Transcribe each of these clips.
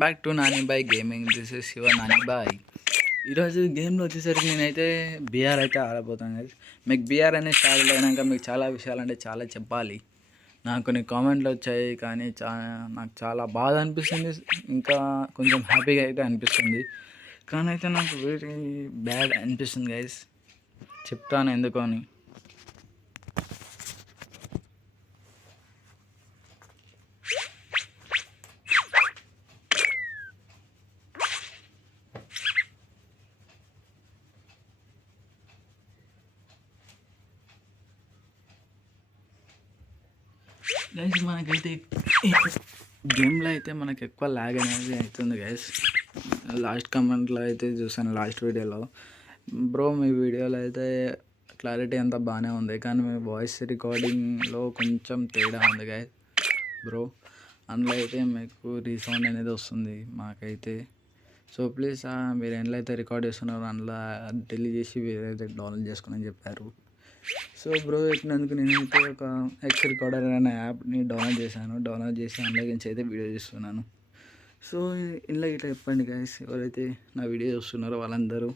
Back to Nani boy gaming. This is your Nani boy. ఈరోజు గేమ్లో వచ్చేసరికి నేనైతే బీఆర్ అయితే ఆడబోతాను గైస్. మీకు బీఆర్ అనేది స్టార్ట్ అయినాక మీకు చాలా విషయాలు అంటే చాలా చెప్పాలి. నాకు కొన్ని కామెంట్లు వచ్చాయి, కానీ నాకు చాలా బాధ అనిపిస్తుంది, ఇంకా కొంచెం హ్యాపీగా అయితే అనిపిస్తుంది. కానీ అయితే నాకు వెరీ బ్యాడ్ అనిపిస్తుంది గైస్. చెప్తాను ఎందుకు అని. గైస్ మనకైతే గేమ్లో అయితే మనకు ఎక్కువ ల్యాగ్ అనేది అవుతుంది గైస్. లాస్ట్ కమెంట్లో అయితే చూసాను, లాస్ట్ వీడియోలో బ్రో మీ వీడియోలో అయితే క్లారిటీ అంతా బాగానే ఉంది, కానీ మీ వాయిస్ రికార్డింగ్లో కొంచెం తేడా ఉంది గైస్ బ్రో. అందులో అయితే మీకు రీసౌండ్ అనేది వస్తుంది మాకైతే. సో ప్లీజ్ మీరు ఎందులో అయితే రికార్డ్ చేస్తున్నారో అందులో డిలీట్ చేసి వేరైతే డౌన్లోడ్ చేసుకుని చెప్పారు. సో బ్రో ఎక్కినందుకు నేనైతే ఒక ఎక్స్ రికార్డర్ అనే యాప్ని డౌన్లోడ్ చేశాను. డౌన్లోడ్ చేసి అందులో నుంచి అయితే వీడియో చేస్తున్నాను. సో ఇందులో ఇట్లా చెప్పండి గైస్, ఎవరైతే నా వీడియో చూస్తున్నారో వాళ్ళందరూ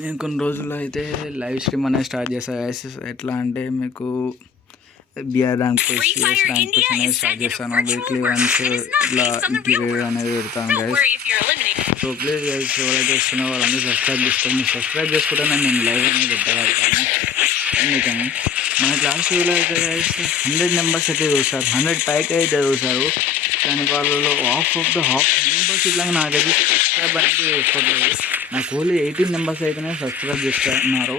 నేను కొన్ని రోజుల్లో అయితే లైవ్ స్ట్రీమ్ అనేది స్టార్ట్ చేశాను గైస్. ఎట్లా అంటే మీకు BR rank push, rank push అనేది స్టార్ట్ చేస్తాను. వీక్లీ వన్స్ ఇట్లా గివ్ అనేది పెడతాను గైస్. సో ప్లీజ్ గైస్ ఎవరైతే వస్తున్నారో వాళ్ళందరూ సబ్స్క్రైబ్ చేసుకోండి. సబ్స్క్రైబ్ చేసుకుంటే నేను లైవ్ అనేది పెట్టగలుగుతాను. ఎందుకని మన క్లాస్ వీలో అయితే గైస్ 100 మెంబర్స్ అయితే చూస్తారు, 100 పైకి అయితే చూస్తారు. కానీ వాళ్ళలో హాఫ్ మెంబర్స్ ఇట్లా నాకైతే సబ్స్క్రైబ్ అనేది చేసుకోవట్లేదు. నాకు ఓన్లీ 18 మెంబర్స్ అయితేనే సబ్స్క్రైబ్ చేస్తున్నారు.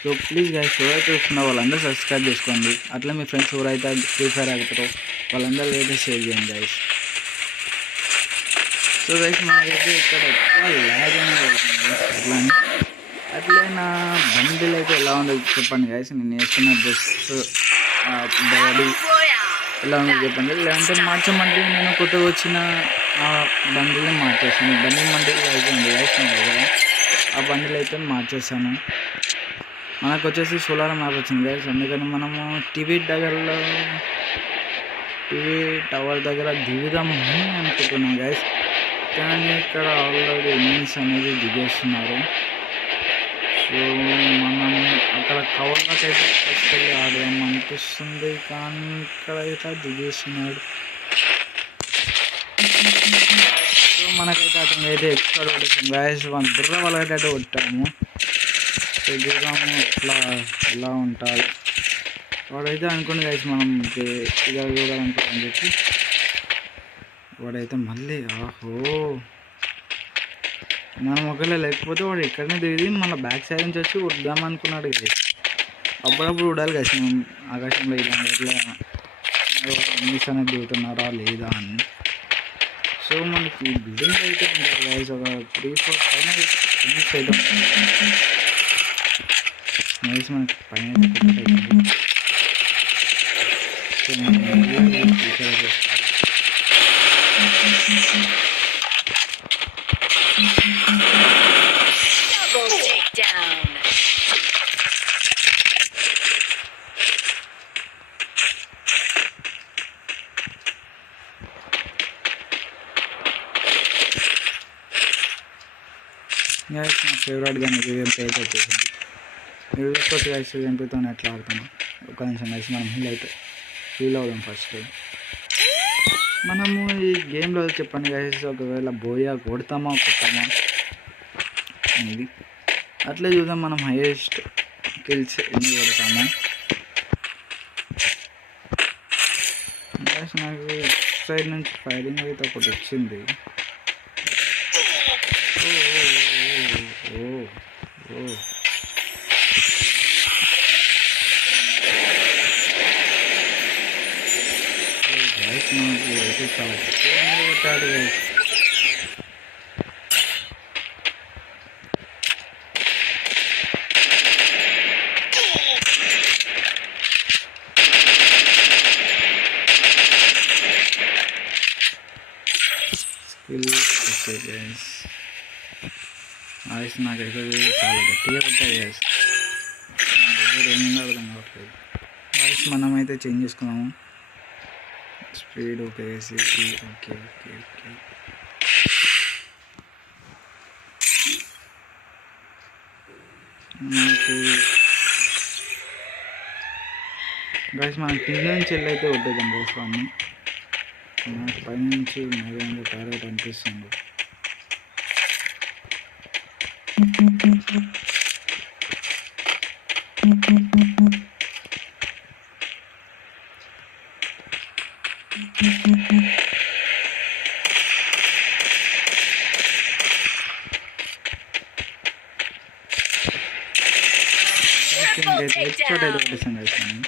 సో ప్లీజ్ గైస్ ఎవరైతే చూస్తున్నారో వాళ్ళందరూ సబ్స్క్రైబ్ చేసుకోండి. అట్లా మీ ఫ్రెండ్స్ ఎవరైతే ఫ్రీ ఫైర్ ఆగుతారో వాళ్ళందరూ అయితే షేర్ చేయండి గైస్. సో గైస్ మనకైతే ఇక్కడ ఎక్కువ ల్యాగ్ అనేది అవుతుంది. అట్లే నా బండిల్ అయితే ఎలా ఉందో చెప్పండి గైస్. నేను వేసుకున్న డ్రెస్ బాడీ ఎలా ఉందో చెప్పండి. లేదంటే మార్చమంటే నేను కొత్తగా వచ్చిన బండిల్ని మార్చేసాను. బండిల్ మండిల్ అయిపోయింది గైస్ నా దగ్గర. ఆ బండిల్ అయితే మార్చేసాను. మనకు వచ్చేసి సోలార్ మ్యాప్ వచ్చింది గైస్. అందుకని మనము టీవీ టవర్ దగ్గర దిగుదామని అనుకుంటున్నాం గైస్. కానీ ఇక్కడ ఆల్రెడీ ఎనిమిస్ అనేది దిగేస్తున్నారు. సో మనం అక్కడ కవర్లోకి అయితే తీసుకెళ్ళి ఆడదాం అనిపిస్తుంది, కానీ ఇక్కడ అయితే దిగేస్తున్నాడు. సో మనకైతే అతను అయితే ఎక్స్ట్రా కొట్టేసాం గైస్. మన బుర్ర వాళ్ళకైతే అయితే కొట్టాము. సో దిగాము ఎలా ఉంటుంది వాడైతే అనుకోండి గైస్, మనం ఇక చూడాలనుకుంటామని చెప్పి వాడైతే మళ్ళీ మనం ఒకవేళ లేకపోతే వాడు ఇక్కడనే దిగి మళ్ళీ బ్యాక్ సైడ్ నుంచి వచ్చి ఉద్దామనుకున్నాడు గైస్. అప్పుడప్పుడు ఉడాలి గైస్ మనం ఆకాశంలో ఇలా ఇట్లా మిస్ అనేది దిగుతున్నారా లేదా అని. సో మనకి బిల్డింగ్ అయితే ఉంటుంది గైస్, ఒక 3-4 పైన మిస్ అయితే ఉంటుంది గైస్. మనకి పైన అవుతుంది. సో మనం నా ఫేవరెట్ గన్ ఎంపీ అయితే వచ్చేసింది. మీరు చూసుకోవచ్చు గైస్ ఎంపీతో ఎట్లా ఆడుతాను. ఒక నిమిషం గైస్ మనం హీల్ అవుదాం ఫస్ట్. మనము ఈ గేమ్లో చెప్పండి గైస్, ఒకవేళ బోయా కొడతామా ఇది అట్లే చూద్దాం. మనం హైయెస్ట్ కిల్స్ ఎన్ని కొడతాము గైస్. నాకు సైడ్ నుంచి ఫైరింగ్ అయితే ఒకటి వచ్చింది. గైస్ నాకు అయితే చాలా కొట్టాడు గైస్. Skill okay guys. నాకైతే చాలా గట్టిగా కొట్టాడు గైస్. నా దగ్గర ఏముందో అర్థం కావట్లేదు. మనమైతే చేంజ్ చేసుకున్నాము. స్పీడ్ ఓకే వేసేసి ఓకే ఓకే ఓకే మనకి గైస్ మన కింద నుంచి వెళ్ళైతే కొట్టేద్దాం గైస్ వాడిని. నాకు పైనుంచి మేఘంగా టార్గెట్ అనిపిస్తుంది. హెడ్షాట్ అయితే కొట్టేసాం గైస్ మనం.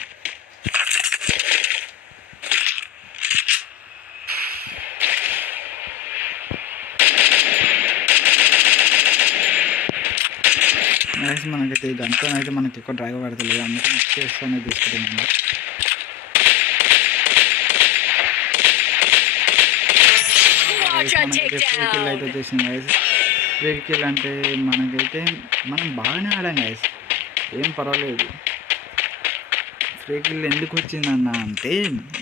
గైస్ మనకైతే ఈ గంటతో అయితే మనకి ఎక్కువ డ్రాగ్ పడతలేదు, అందుకే నెక్స్ట్ చేస్తానే తీసుకుంటున్నాను. కిల్ అయితే వచ్చేసింది గైస్. ఫ్రీ కిల్ అంటే మనకైతే మనం బాగానే ఆడాం గైస్, ఏం పర్వాలేదు. ఫ్రీ కిల్ ఎందుకు వచ్చిందన్న అంటే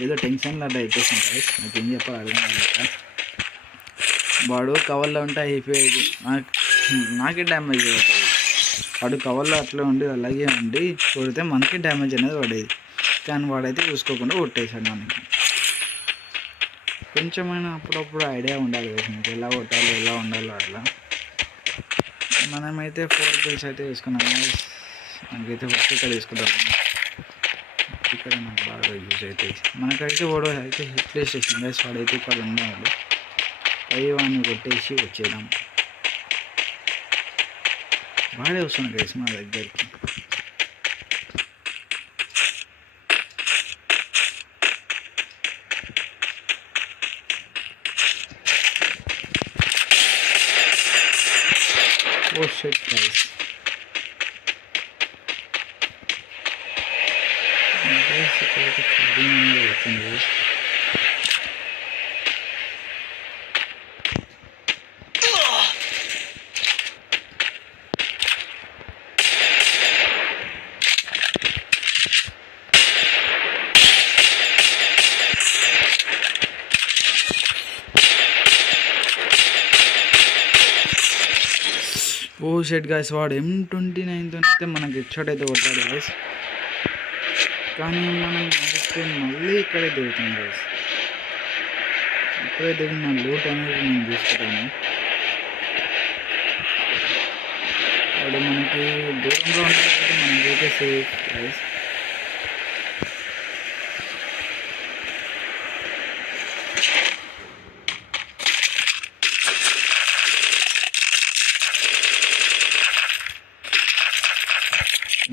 ఏదో టెన్షన్లో అట్లా అయిపోతుంది గైస్, నాకు ఏం చెప్పాలి అర్థం కాలేక. వాడు కవర్లో ఉంటే అయిపోయేది, నాకే డ్యామేజ్ అవుతుంది. వాడు కవర్లో అట్లా ఉండి అలాగే ఉండి కొడితే మనకి డ్యామేజ్ అనేది పడేది, కానీ వాడైతే చూసుకోకుండా కొట్టేశాడు మనకి. కొంచెమైనా అప్పుడప్పుడు ఐడియా ఉండాలి కదా మీకు, ఎలా కొట్టాలి ఎలా ఉండాలో అట్లా. మనమైతే 4 kills అయితే వేసుకున్నాం. మనకైతే ఫస్ట్ ఇక్కడ తీసుకుంటాము, ఇక్కడ నాకు బాగా యూజ్ అవుతాయి. మనకైతే వాడు అయితే హిట్ లిస్ట్ వేసింది గైస్, వాడైతే ఇక్కడ ఉన్నాడు. అవి వాడిని కొట్టేసి వచ్చేద్దాం. వాడే వస్తున్నాడు గైస్ మా దగ్గరికి. ఓ షిట్ గైస్, ఇక్కడైతే చాలా అవుతుంది గైస్. ఓ షెట్ గైస్, వాడు M29తో అయితే మనకి హెడ్షాట్ అయితే కొట్టాడు గైస్, కానీ మనం అయితే మళ్ళీ ఇక్కడే దిగుతాం గైస్. ఇక్కడే దిగిన లూట్ అనేది నేను తీసుకుంటాను. వాడు మనకి దూరంలో ఉంటుంది, మనకైతే safe guys.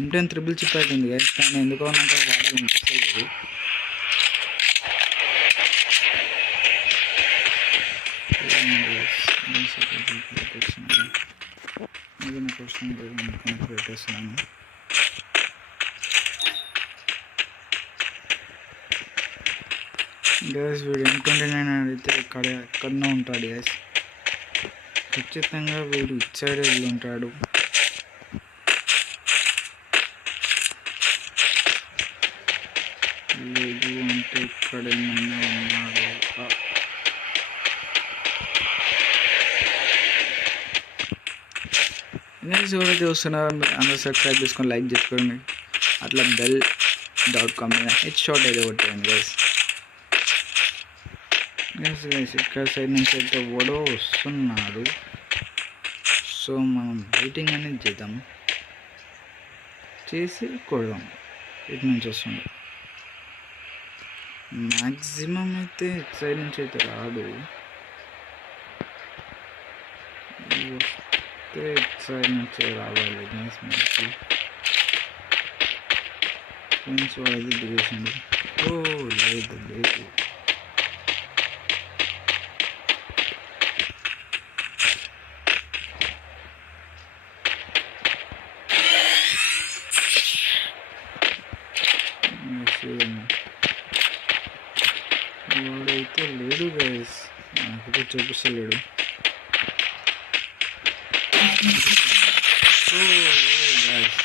M10 triple chip అవుతుంది గైస్, కానీ ఎందుకో నాకు వాడాలనిపిస్తలేదు. ఇది నాకు అవసరం లేదు, అందుకని పెట్టేస్తున్నాను. గైస్ వీడు M29 అయితే ఎక్కడనే ఉంటాడు గైస్, ఖచ్చితంగా వీడు ఇటు సైడ్ వెళ్ళి ఉంటాడు. లేదు అంటే ఇక్కడ ఏమైనా ఉన్నాడు. గైస్ ఎవరైతే వస్తున్నారో మీరు అందరూ సబ్స్క్రైబ్ చేసుకొని లైక్ చేసుకోండి, అట్లా bell.com హెడ్షాట్ అయితే కొట్టేయండి గైస్. గైస్ ఇక్కడ సైడ్ నుంచి అయితే ఓడో వస్తున్నాడు, సో మనం వెయిటింగ్ అనేది చేద్దాం, చేసి కొడదాం. ఇటు నుంచి వస్తుండే మ్యాక్సిమం అయితే ఇటు సైడ్ నుంచి అయితే రాడు, వస్తే ఇటు సైడ్ నుంచి రావాలి గైస్. మనకి ఫ్రెండ్స్ వాడైతే దిగేసిండు. ఓ లేదు లేదు, వాడైతే లేడు గైస్, నాకైతే చూపిస్తలేడు. ఓ గైస్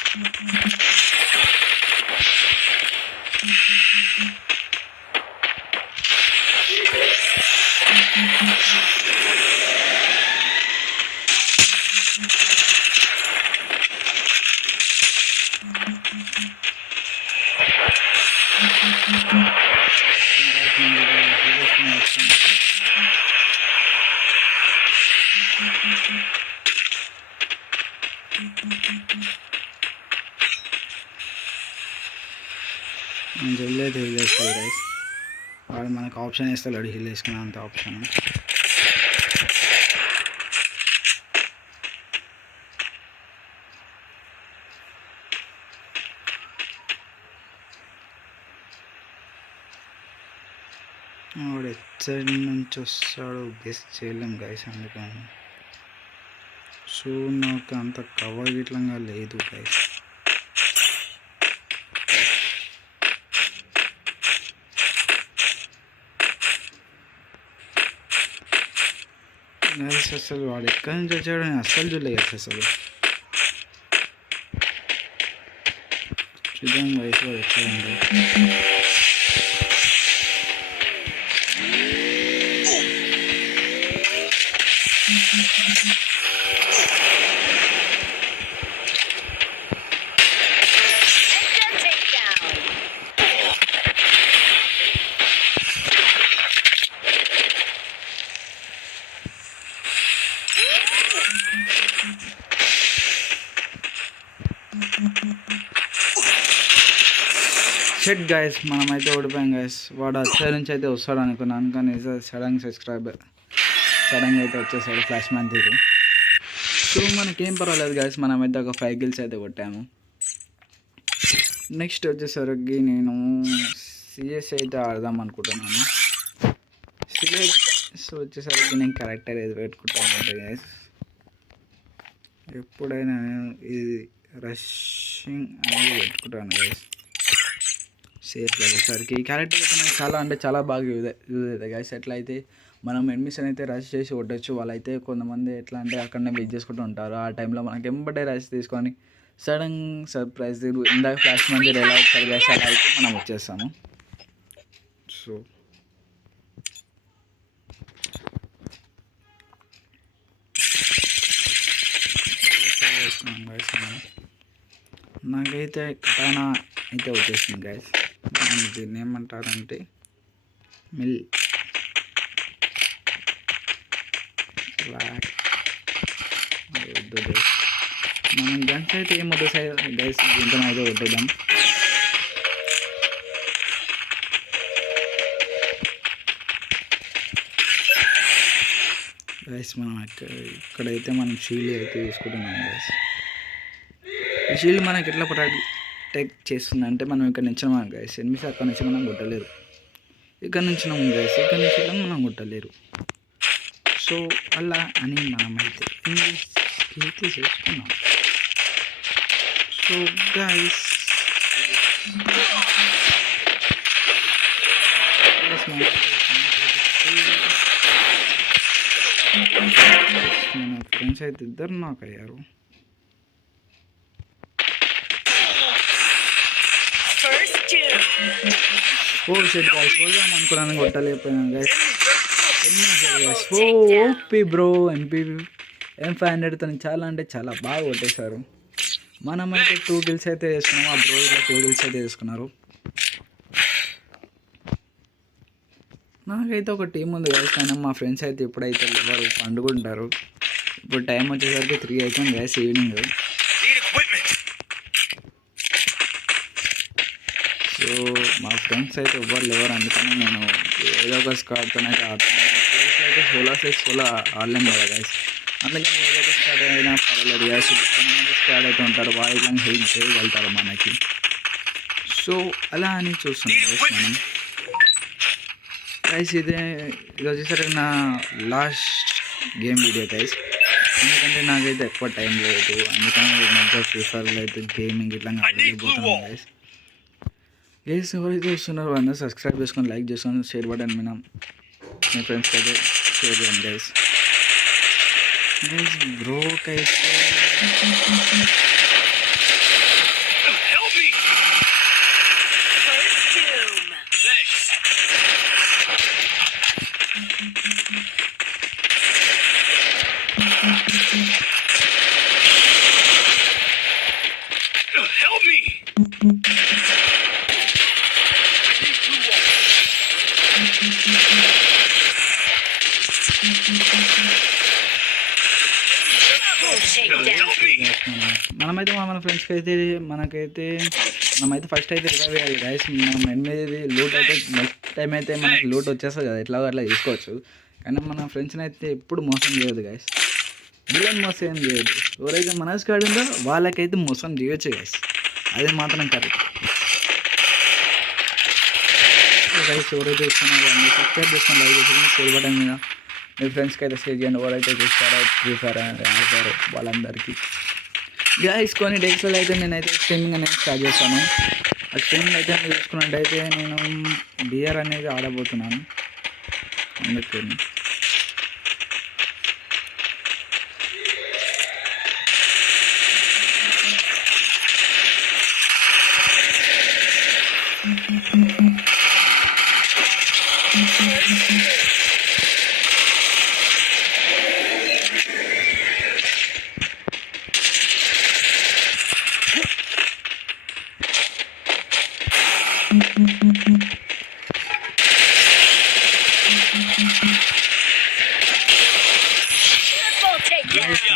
జల్దీ అయితే హీల్ వేసుకోవాలి గైస్. వాడు మనకు ఆప్షన్ ఇస్తాడు హీల్ వేసుకునే అంత ఆప్షన్. వాడు ఎట్ సైడ్ నుంచి వస్తాడు గెస్ట్ చేయలేం గైస్, అందుకని. సో నాకు అంత కవర్ గిట్లంగా లేదు గైస్. గైస్ అసలు వాడు ఎక్కడి నుంచి వచ్చాడు నేను అస్సలు చూడలే గైస్. అసలు చూద్దాం గైస్ వాడు వచ్చాడండి. షెట్ గైస్, మనమైతే ఓడిపోయాం గైస్. వాడు వచ్చే నుంచి అయితే వస్తాడు అనుకున్నాను, కానీ సడన్గా అయితే వచ్చేసాడు ఫ్లాష్ మ్యాన్ తీరు. సో మనకేం పర్వాలేదు గైస్, మనమైతే ఒక 5 kills అయితే కొట్టాము. నెక్స్ట్ వచ్చేసరికి నేను సిఎస్ అయితే ఆడదాం అనుకుంటున్నాను. సిఎస్ వచ్చేసరికి నేను క్యారెక్టర్ ఏది పెట్టుకుంటాను అంటే గైస్, ఎప్పుడైనా నేను ఇది రషింగ్ అనేది పెట్టుకుంటాను గైస్. సేఫ్ వచ్చేసరికి ఈ క్యారెక్టర్ అయితే నాకు చాలా అంటే చాలా బాగా యూజ్ అవుతుంది గైస్. ఎట్లా అయితే మనం ఎనిమిషన్ అయితే రష్ చేసి కొట్టచ్చు. వాళ్ళైతే కొంతమంది ఎట్లా అంటే అక్కడనే వెయిట్ చేసుకుంటూ ఉంటారు. ఆ టైంలో మనకి ఎంబటే రష్ తీసుకొని సడన్ సర్ప్రైజ్ ఇందాక ఫ్లాష్ మంది ఎలా వచ్చారు గైస్, అలా అయితే మనం వచ్చేస్తాము. సో నాకైతే కటానా అయితే వచ్చేసింది గైస్. దీన్ని ఏమంటారంటే మిల్ బ్లాక్. మనం గన్స్ అయితే ఏమవుతుంది గైస్, దీంతో అయితే కొట్టేద్దాం. గైస్ మనం ఇక్కడైతే మనం షీల్డ్ అయితే తీసుకుంటున్నాం గైస్. ఈ షీల్డ్ మనకి ఎట్లా ప్రొటెక్ట్ చేస్తుంది అంటే, మనం ఇక్కడ నిల్చున్నాం గైస్, ఎనిమిది అక్కడ నుంచి మనం కొట్టలేరు. ఇక్కడ నిల్చున్నాం గైస్, ఇక్కడ నుంచి మనం కొట్టలేరు. సో అలా అని మనమైతే ఇంగ్లీష్కి తీసుకున్నాం. సో గైస్ మన ఫ్రెండ్స్ అయితే ఇద్దరు నాకు అయ్యారు. షెట్ గైస్, పోదాం అనుకున్నాను కొట్టలేకపోయాను గైస్. ఓపీ బ్రో, M500తో చాలా అంటే చాలా బాగా కొట్టేశారు. మనమైతే 2 kills అయితే వేసుకున్నాము, ఆ బ్రో ఇలా 2 kills అయితే వేసుకున్నారు. నాకైతే ఒక టీం ఉంది గైస్, కానీ మా ఫ్రెండ్స్ అయితే ఇప్పుడైతే ఎవరు పండుకుంటారు. ఇప్పుడు టైం వచ్చేసరికి 3 అవుతుంది గైస్ ఈవినింగ్. సో మా ఫ్రెండ్స్ అయితే ఎవరు అందుకని నేను ఏదో ఒక స్క్వాడ్తో అయితే ఆడుతున్నాను. అయితే సోలో ఆడలేం కదా గైస్, అందుకని ఏదో ఒక స్క్వాడ్ అయినా పర్వాలేదు గైస్. కొంతమంది స్క్వాడ్ అయితే ఉంటారు, వాళ్ళు హెల్ప్ చేయగలుగుతారు మనకి. సో అలా అని చూస్తున్నాం గైస్ మనం. గైస్ ఇది వచ్చేసరికి నా లాస్ట్ గేమ్ వీడియో గైస్, ఎందుకంటే నాకైతే ఎక్కువ టైం లేదు. అందుకని మధ్య ఫ్రీ ఫైర్లో అయితే గేమింగ్ ఇట్లా వెళ్ళిపోతున్నాను గైస్. గైస్ ఎవరైతే వస్తున్నారో అందరూ సబ్స్క్రైబ్ చేసుకొని, లైక్ చేసుకొని, షేర్ బటన్ మీద మీ ఫ్రెండ్స్కి అయితే షేర్ చేయండి గైస్. గైస్ బ్రోక్ అయితే మనమైతే మన ఫ్రెండ్స్కి అయితే మనమైతే ఫస్ట్ అయితే రివైవ్ అయ్యాలి గైస్. మనం ఎనిమిది లూట్ అయితే నెక్స్ట్ టైం అయితే మనకి లూట్ వచ్చేస్తుంది కదా, ఎట్లాగో అట్లా తీసుకోవచ్చు. కానీ మన ఫ్రెండ్స్ని అయితే ఎప్పుడు మోసం చేయదు గైస్, వీళ్ళని మోసం ఏం చేయదు. ఎవరైతే మనసు కాడిందో వాళ్ళకైతే మోసం చేయొచ్చు గైస్, అది మాత్రం కరెక్ట్ గైస్. ఎవరైతే చూస్తున్నారో వాళ్ళు సబ్స్క్రైబ్ చేసుకొని లైక్ చేసుకొని షేర్ బటన్ మీద మీ ఫ్రెండ్స్కి అయితే షేర్ చేయండి. ఎవరైతే చూస్తారో ప్రిఫర్ ఆడతారో వాళ్ళందరికీ గైస్. కొన్ని డేస్లో అయితే నేనైతే స్ట్రీమింగ్ అనేది స్టార్ట్ చేస్తాను. ఆ స్ట్రీమింగ్ అయితే మీరు చూసుకున్నట్టయితే నేను బియర్ అనేది ఆడబోతున్నాను. అందుకే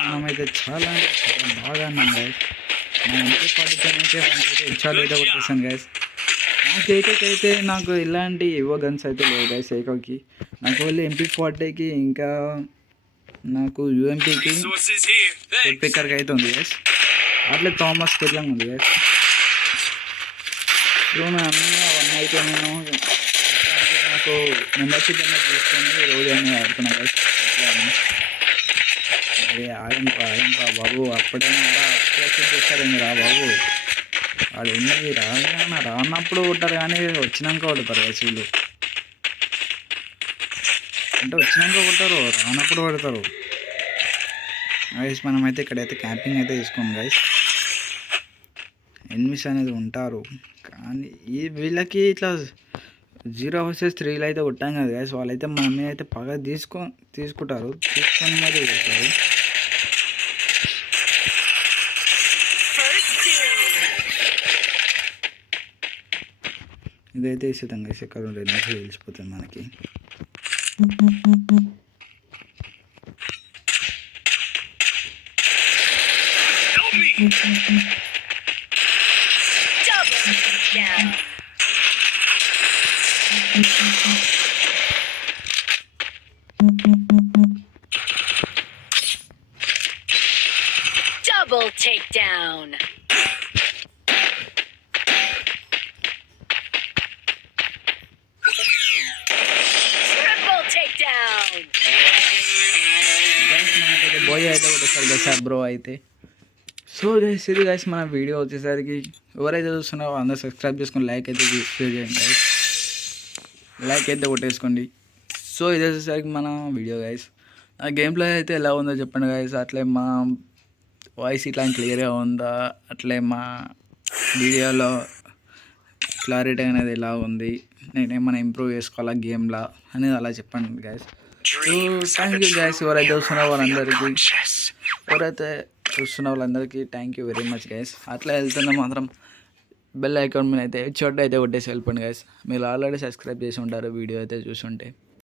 మనమైతే చాలా బాగా అన్నాం గైస్. మనం ఎంపీ ఫార్టీకైతే వాళ్ళకైతే హెడ్షాట్ అయితే కొట్టేసాను గైస్. నాకు ఏకైతే నాకు ఇలాంటి ఏవో గన్స్ అయితే లేవు గైస్. ఏకోకి నాకు ఓన్లీ MP40కి ఇంకా నాకు UMPకి పిక్కర్కి అయితే ఉంది గైస్. అట్లే థామస్ కిర్లంగ్ ఉంది గైస్. సో అన్నీ అవన్నీ అయితే నేను నాకు మెంబర్షిప్ అనేది తీసుకొని రోజు అన్నీ ఆడుతున్నాను గైస్. అరే ఆడంపా బాబు, అప్పుడైనా చేస్తారండి రా బాబు. వాడు ఎన్ని రానప్పుడు కొట్టారు కానీ వచ్చినాక కొడతారు గైస్ వీళ్ళు. అంటే వచ్చినాక కొట్టారు, రానప్పుడు కొడతారు గైస్. మనమైతే ఇక్కడైతే క్యాంపింగ్ అయితే తీసుకోం గైస్. ఎనిమిస్ అనేది ఉంటారు కానీ వీళ్ళకి ఇట్లా 0 vs 3 అయితే కొట్టాం కదా గైస్. వాళ్ళైతే మన మీద అయితే పగ తీసుకుంటారు, తీసుకొని మరి కొడతారు. ఇదైతే ఇస్తాం గైస్. ఎక్కడ ఉండే తెలిసిపోతుంది మనకి. Double takedown. Triple takedown. Boy అయితే ఒకటేసారి గైస్ బ్రో అయితే. సో గైస్ ఇది గైస్ మన వీడియో వచ్చేసరికి ఎవరైతే చూస్తున్నారో అందరూ సబ్స్క్రైబ్ చేసుకొని లైక్ అయితే షేర్ చేయండి గైస్. లైక్ అయితే కొట్టేసుకోండి. సో ఇది వచ్చేసరికి మన వీడియో గైస్. ఆ గేమ్ ప్లే అయితే ఎలా ఉందో చెప్పండి గైస్. అట్లే మా వాయిస్ ఇట్లా క్లియర్గా ఉందా, అట్లే మా వీడియోలో క్లారిటీ అనేది ఎలా ఉంది, నేనేమైనా ఇంప్రూవ్ చేసుకోవాలా గేమ్లా అనేది అలా చెప్పండి guys. So thank you guys. ఎవరైతే చూస్తున్న వాళ్ళందరికీ thank you very much guys. అట్లా వెళ్తున్నా మాత్రం బెల్ ఐకాన్ మీద అయితే చోట అయితే కొట్టేసి వెళ్ళిపోండి గైస్. మీరు ఆల్రెడీ సబ్స్క్రైబ్ చేసి ఉంటారు వీడియో అయితే చూసుంటే.